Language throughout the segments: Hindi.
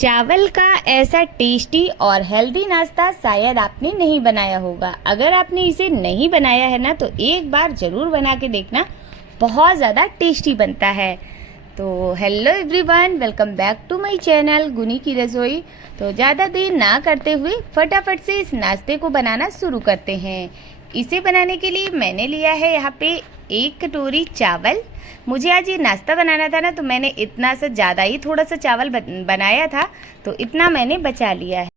चावल का ऐसा टेस्टी और हेल्दी नाश्ता शायद आपने नहीं बनाया होगा। अगर आपने इसे नहीं बनाया है ना, तो एक बार ज़रूर बना के देखना, बहुत ज़्यादा टेस्टी बनता है। तो hello everyone, welcome back to my channel Guni की रसोई। तो ज़्यादा देर ना करते हुए फटाफट से इस नाश्ते को बनाना शुरू करते हैं। इसे बनाने के लिए मैंने लिया है यहाँ पे 1 कटोरी चावल। मुझे आज ये नाश्ता बनाना था ना, तो मैंने इतना सा ज़्यादा ही थोड़ा सा चावल बनाया था, तो इतना मैंने बचा लिया है।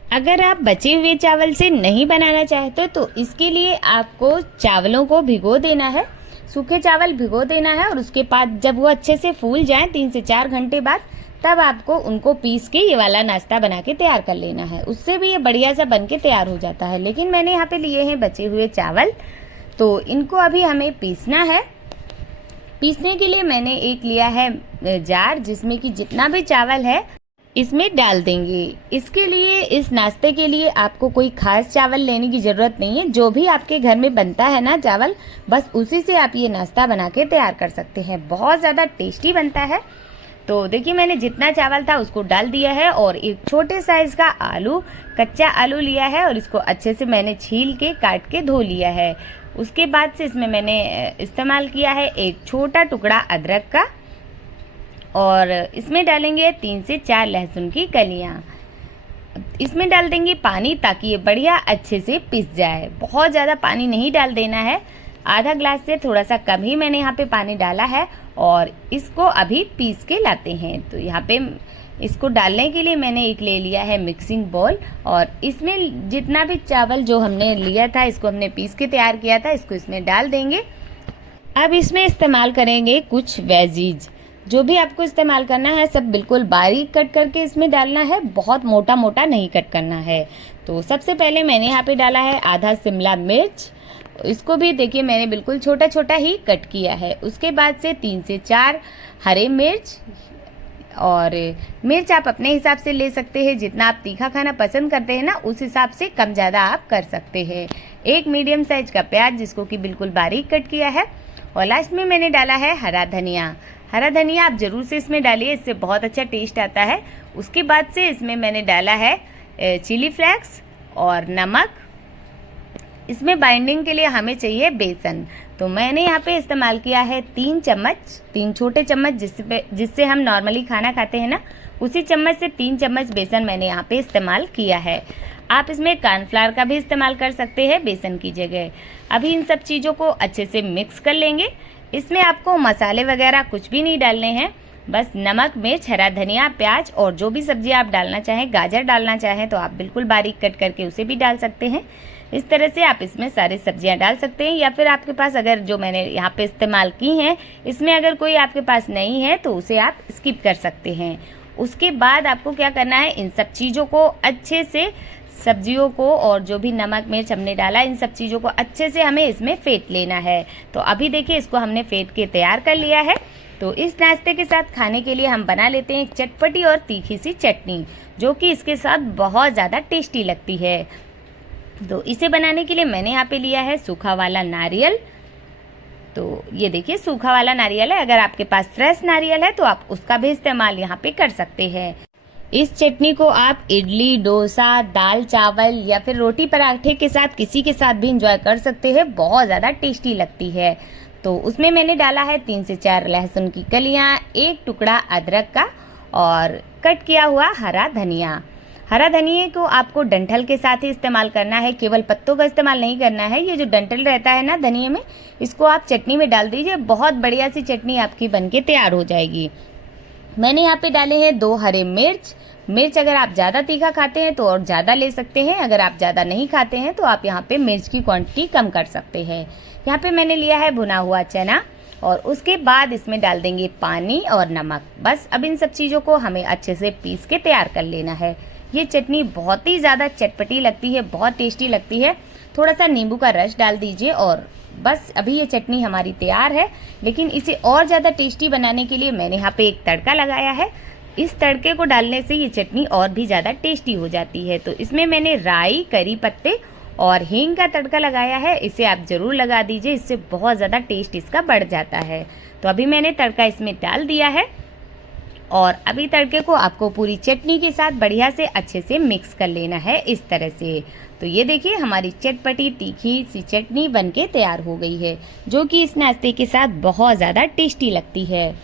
अगर आप बचे हुए चावल से नहीं बनाना चाहते तो इसके लिए आपको चावलों को भिगो देना है। सूखे चावल भिगो देना है और उसके बाद जब वो अच्छे से फूल जाएं 3 से 4 घंटे बाद, तब आपको उनको पीस के ये वाला नाश्ता बना के तैयार कर लेना है। उससे भी ये बढ़िया सा बन के तैयार हो जाता है। लेकिन मैंने यहाँ पे लिए हैं बचे हुए चावल, तो इनको अभी हमें पीसना है। पीसने के लिए मैंने एक लिया है जार, जिसमें कि जितना भी चावल है इसमें डाल देंगे। इसके लिए, इस नाश्ते के लिए आपको कोई खास चावल लेने की ज़रूरत नहीं है। जो भी आपके घर में बनता है ना चावल, बस उसी से आप ये नाश्ता बना के तैयार कर सकते हैं। बहुत ज़्यादा टेस्टी बनता है। तो देखिए, मैंने जितना चावल था उसको डाल दिया है और एक छोटे साइज़ का आलू, कच्चा आलू लिया है और इसको अच्छे से मैंने छील के काट के धो लिया है। उसके बाद से इसमें मैंने इस्तेमाल किया है एक छोटा टुकड़ा अदरक का, और इसमें डालेंगे 3 से 4 लहसुन की कलियां। इसमें डाल देंगे पानी, ताकि ये बढ़िया अच्छे से पिस जाए। बहुत ज़्यादा पानी नहीं डाल देना है, आधा ग्लास से थोड़ा सा कम ही मैंने यहाँ पे पानी डाला है। और इसको अभी पीस के लाते हैं। तो यहाँ पे इसको डालने के लिए मैंने एक ले लिया है मिक्सिंग बोल, और इसमें जितना भी चावल जो हमने लिया था, इसको हमने पीस के तैयार किया था, इसको इसमें डाल देंगे। अब इसमें इस्तेमाल करेंगे कुछ वेजीज। जो भी आपको इस्तेमाल करना है सब बिल्कुल बारीक कट करके इसमें डालना है, बहुत मोटा मोटा नहीं कट करना है। तो सबसे पहले मैंने यहाँ पे डाला है आधा शिमला मिर्च। इसको भी देखिए मैंने बिल्कुल छोटा छोटा ही कट किया है। उसके बाद से 3 से 4 हरे मिर्च, और मिर्च आप अपने हिसाब से ले सकते हैं। जितना आप तीखा खाना पसंद करते हैं ना, उस हिसाब से कम ज़्यादा आप कर सकते हैं। एक मीडियम साइज का प्याज, जिसको कि बिल्कुल बारीक कट किया है। और लास्ट में मैंने डाला है हरा धनिया। हरा धनिया आप ज़रूर से इसमें डालिए, इससे बहुत अच्छा टेस्ट आता है। उसके बाद से इसमें मैंने डाला है चिली फ्लेक्स और नमक। इसमें बाइंडिंग के लिए हमें चाहिए बेसन। तो मैंने यहाँ पे इस्तेमाल किया है 3 चम्मच, 3 छोटे चम्मच, जिससे हम नॉर्मली खाना खाते हैं ना, उसी चम्मच से 3 चम्मच बेसन मैंने यहाँ पे इस्तेमाल किया है। आप इसमें कॉर्नफ्लावर का भी इस्तेमाल कर सकते हैं बेसन की जगह। अभी इन सब चीज़ों को अच्छे से मिक्स कर लेंगे। इसमें आपको मसाले वगैरह कुछ भी नहीं डालने हैं, बस नमक, मिर्च, हरा धनिया, प्याज, और जो भी सब्जी आप डालना चाहें, गाजर डालना चाहें तो आप बिल्कुल बारीक कट करके उसे भी डाल सकते हैं। इस तरह से आप इसमें सारी सब्जियां डाल सकते हैं। या फिर आपके पास, अगर जो मैंने यहाँ पे इस्तेमाल की हैं, इसमें अगर कोई आपके पास नहीं है तो उसे आप स्किप कर सकते हैं। उसके बाद आपको क्या करना है, इन सब चीज़ों को अच्छे से, सब्जियों को और जो भी नमक मिर्च हमने डाला, इन सब चीज़ों को अच्छे से हमें इसमें फेंट लेना है। तो अभी देखिए, इसको हमने फेंट के तैयार कर लिया है। तो इस नाश्ते के साथ खाने के लिए हम बना लेते हैं एक चटपटी और तीखी सी चटनी, जो कि इसके साथ बहुत ज़्यादा टेस्टी लगती है। तो इसे बनाने के लिए मैंने यहाँ पे लिया है सूखा वाला नारियल। तो ये देखिए, सूखा वाला नारियल है। अगर आपके पास फ्रेश नारियल है तो आप उसका भी इस्तेमाल यहाँ पे कर सकते हैं। इस चटनी को आप इडली, डोसा, दाल चावल या फिर रोटी पराठे के साथ, किसी के साथ भी इंजॉय कर सकते हैं। बहुत ज़्यादा टेस्टी लगती है। तो उसमें मैंने डाला है 3 से 4 लहसुन की कलियां, एक टुकड़ा अदरक का, और कट किया हुआ हरा धनिया। हरा धनिया को आपको डंठल के साथ ही इस्तेमाल करना है, केवल पत्तों का इस्तेमाल नहीं करना है। ये जो डंठल रहता है ना धनिया में, इसको आप चटनी में डाल दीजिए, बहुत बढ़िया सी चटनी आपकी बनके तैयार हो जाएगी। मैंने यहाँ पे डाले हैं 2 हरे मिर्च। मिर्च अगर आप ज़्यादा तीखा खाते हैं तो और ज़्यादा ले सकते हैं। अगर आप ज़्यादा नहीं खाते हैं तो आप यहाँ पे मिर्च की क्वांटिटी कम कर सकते हैं। यहाँ पे मैंने लिया है भुना हुआ चना, और उसके बाद इसमें डाल देंगे पानी और नमक। बस अब इन सब चीज़ों को हमें अच्छे से पीस के तैयार कर लेना है। ये चटनी बहुत ही ज़्यादा चटपटी लगती है, बहुत टेस्टी लगती है। थोड़ा सा नींबू का रस डाल दीजिए और बस अभी ये चटनी हमारी तैयार है। लेकिन इसे और ज़्यादा टेस्टी बनाने के लिए मैंने यहाँ पे एक तड़का लगाया है। इस तड़के को डालने से ये चटनी और भी ज़्यादा टेस्टी हो जाती है। तो इसमें मैंने राई, करी पत्ते और हींग का तड़का लगाया है। इसे आप ज़रूर लगा दीजिए, इससे बहुत ज़्यादा टेस्ट इसका बढ़ जाता है। तो अभी मैंने तड़का इसमें डाल दिया है और अभी तड़के को आपको पूरी चटनी के साथ बढ़िया से अच्छे से मिक्स कर लेना है इस तरह से। तो ये देखिए हमारी चटपटी तीखी सी चटनी बनके तैयार हो गई है, जो कि इस नाश्ते के साथ बहुत ज़्यादा टेस्टी लगती है।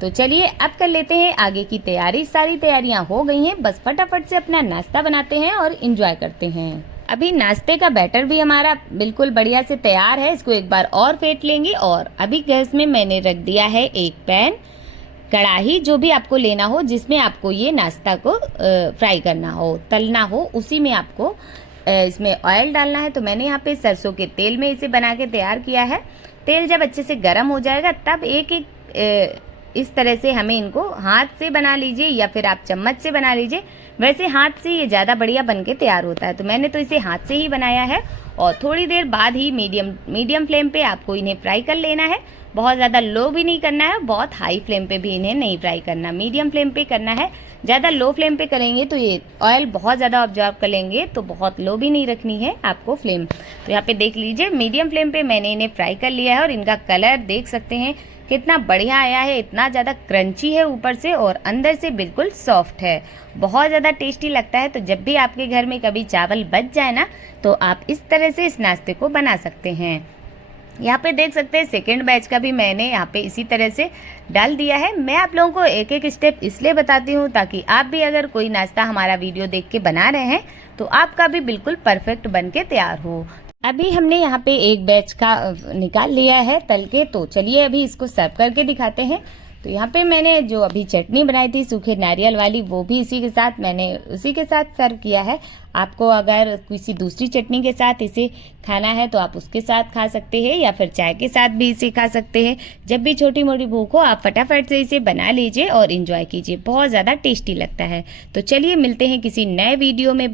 तो चलिए अब कर लेते हैं आगे की तैयारी। सारी तैयारियां हो गई हैं, बस फटाफट से अपना नाश्ता बनाते हैं और इंजॉय करते हैं। अभी नाश्ते का बैटर भी हमारा बिल्कुल बढ़िया से तैयार है, इसको एक बार और फेंट लेंगे। और अभी गैस में मैंने रख दिया है एक पैन, कढ़ाई, जो भी आपको लेना हो, जिसमें आपको ये नाश्ता को फ्राई करना हो, तलना हो, उसी में आपको इसमें ऑयल डालना है। तो मैंने यहाँ पे सरसों के तेल में इसे बना के तैयार किया है। तेल जब अच्छे से गर्म हो जाएगा तब एक एक इस तरह से हमें इनको हाथ से बना लीजिए या फिर आप चम्मच से बना लीजिए। वैसे हाथ से ये ज़्यादा बढ़िया बन के तैयार होता है, तो मैंने तो इसे हाथ से ही बनाया है। और थोड़ी देर बाद ही मीडियम फ्लेम पे आपको इन्हें फ्राई कर लेना है। बहुत ज़्यादा लो भी नहीं करना है, बहुत हाई फ्लेम पे भी इन्हें नहीं फ्राई करना, मीडियम फ्लेम पे करना है। ज़्यादा लो फ्लेम पे करेंगे तो ये ऑयल बहुत ज़्यादा ऑब्जॉर्व कर लेंगे, तो बहुत लो भी नहीं रखनी है आपको फ्लेम। तो यहाँ पे देख लीजिए मीडियम फ्लेम पे मैंने इन्हें फ्राई कर लिया है और इनका कलर देख सकते हैं कितना बढ़िया आया है, इतना ज़्यादा क्रंची है ऊपर से और अंदर से बिल्कुल सॉफ्ट है, बहुत ज़्यादा टेस्टी लगता है। तो जब भी आपके घर में कभी चावल बच जाए ना, तो आप इस तरह से इस नाश्ते को बना सकते हैं। यहाँ पे देख सकते हैं सेकेंड बैच का भी मैंने यहाँ पे इसी तरह से डाल दिया है। मैं आप लोगों को एक एक स्टेप इसलिए बताती हूँ ताकि आप भी अगर कोई नाश्ता हमारा वीडियो देख के बना रहे हैं तो आपका भी बिल्कुल परफेक्ट बन के तैयार हो। अभी हमने यहाँ पे एक बैच का निकाल लिया है तल के, तो चलिए अभी इसको सर्व करके दिखाते हैं। तो यहाँ पे मैंने जो अभी चटनी बनाई थी सूखे नारियल वाली, वो भी इसी के साथ मैंने उसी के साथ सर्व किया है। आपको अगर किसी दूसरी चटनी के साथ इसे खाना है तो आप उसके साथ खा सकते हैं या फिर चाय के साथ भी इसे खा सकते हैं। जब भी छोटी मोटी भूख हो आप फटाफट से इसे बना लीजिए और इंजॉय कीजिए, बहुत ज़्यादा टेस्टी लगता है। तो चलिए मिलते हैं किसी नए वीडियो में।